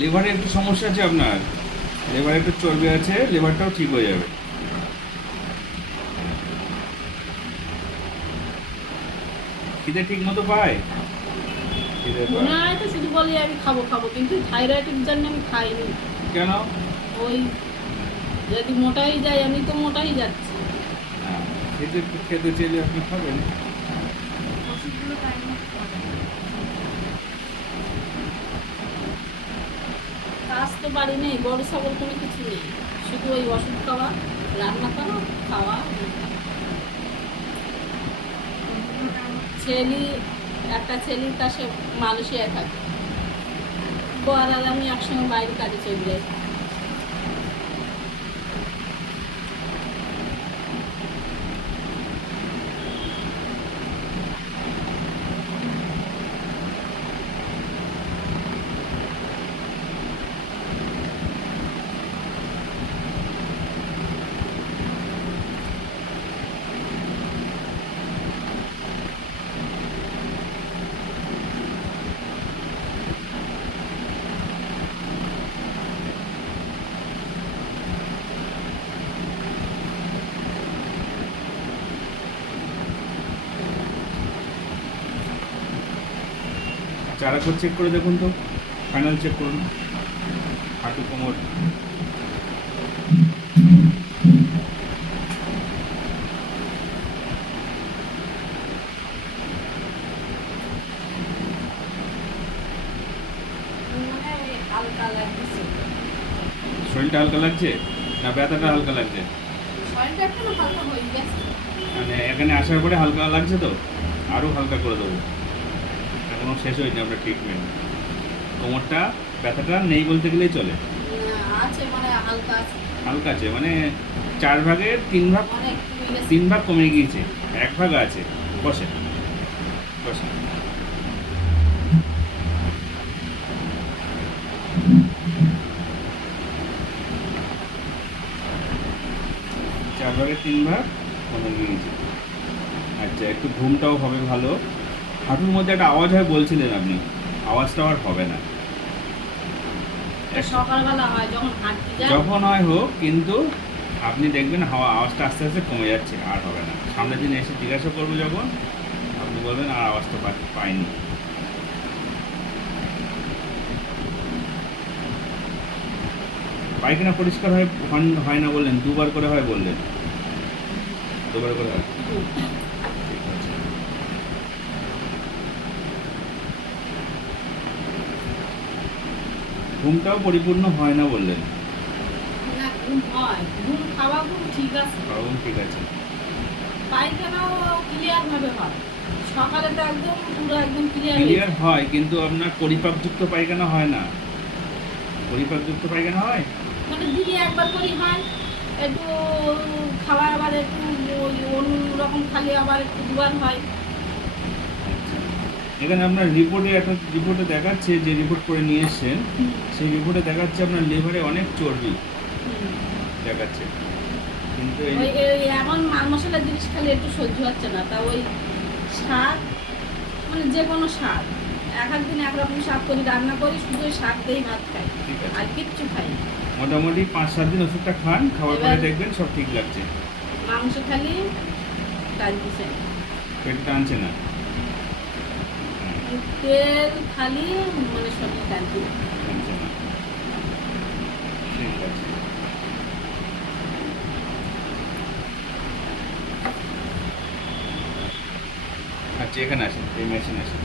লিভারে একটু সমস্যা আছে আপনার, লিভারে একটু চর্বি আছে, লিভারটাও ঠিক হয়ে যাবে। খিদে ঠিক মতো পায়? খিদে পায় মনে হয় তো শুধু বলি আমি খাবো খাবো, কিন্তু থাইরয়েডের জন্য আমি খাইনি। কেন? ওই যদি মোটাই যাই, আমি তো মোটাই যাচ্ছি। হ্যাঁ, খেতে খেতে চাইলে আপনি খাবেন। ওষুধগুলো টাইম মতো খাবো। কাজ তো বাড়ি নেই, গরু ছাগল কোনো কিছু নেই, শুধু ওই ওষুধ খাওয়া, রান্না করা, খাওয়া। ছেলে, একটা ছেলের কাছে মালয়েশিয়ায় থাকে, বর আর আমি একসঙ্গে বাইরে কাজে চলে যাই। চারা করে চেক করে দেখুন তো, ফাইনাল চেক করুন, হাঁটু কোমর। মানে হালকা লাগছে, শরীরটা হালকা লাগছে না ব্যথাটা হালকা লাগছে? শরীরটা একটু হালকা হয়ে গেছে। মানে এখানে আসার পরে হালকা লাগছে তো, আরও হালকা করে দেবো। এখনও শেষ হয়নি আপনার ট্রিটমেন্ট। কোমরটা ব্যথাটা নেই বলতে গেলেই চলে। আছে মানে হালকা আছে, হালকা আছে মানে 4 ভাগের 3 ভাগ, অনেক কমে গেছে। 3 ভাগ কমে গিয়েছে, 1 ভাগ আছে। বসে বসে। 4 ভাগের 3 ভাগ কমে গিয়েছে। আচ্ছা, একটু ঘুমটাও হবে ভালো। হাঁটুর মধ্যে একটা আওয়াজ হয় বলছিলেন আপনি, আওয়াজটা আর হবে না। সকালবেলা হয় যখন হাঁটতে যাই, যখন হয় হোক, কিন্তু আপনি দেখবেন আওয়াজটা আস্তে আস্তে কমে যাচ্ছে, আর হবে না। সামনের দিন এসে জিজ্ঞাসা করবো যখন, আপনি বলবেন আর আওয়াজটা পাইনি। পায়খানা পরিষ্কার হয় না বললেন, 2বার করে হয় বললেন, 2বার করে হয়। ঠিক আছে। ঘুমটাও পরিপূর্ণ হয় না বললেন। না ঘুম হয়, ঘুম খাওয়া ঘুম ঠিক আছে, ঘুম ঠিক আছে। পায়খানাও ক্লিয়ার ভাবে হয়। সকালে তো একদম পুরো একদম ক্লিয়ার ক্লিয়ার হয়, কিন্তু আপনার পরিপাকযুক্ত পায়খানা হয় না। পরিপাকযুক্ত পায়খানা হয়? মানে দিনে একবার করে হয়, একটু খাবার আবার একটু অন্য রকম খালি আবার একটু দুবার হয়। এখানে আপনার রিপোর্টে দেখাচ্ছে, যে রিপোর্ট করে নিয়ে এসছেন, সেই রিপোর্টে দেখাচ্ছে আপনার লিভারে অনেক চর্বি দেখাচ্ছে। কিন্তু ওই এমন মাল মশলা জিনিস খালি একটু সহ্য হচ্ছে না, তা ওই শাক, মানে যে কোনো শাক, এক একদিন একরকম শাক করি, রান্না করি, শুধু ওই শাক দিয়েই ভাত খাই, ঠিক আছে, আর কিচ্ছু খাই না। মোটামুটি 5-7 দিন ওষুধটা খান, খাওয়ার পরে এবার দেখবেন সব ঠিক লাগছে। মাংস খালি টানতেছে না, পেট টানছে না। তেল খালি মানে সবই টানতে। টানছে না। ঠিক আছে। আচ্ছা, এখানে আসেন, এই মেশিন আসেন।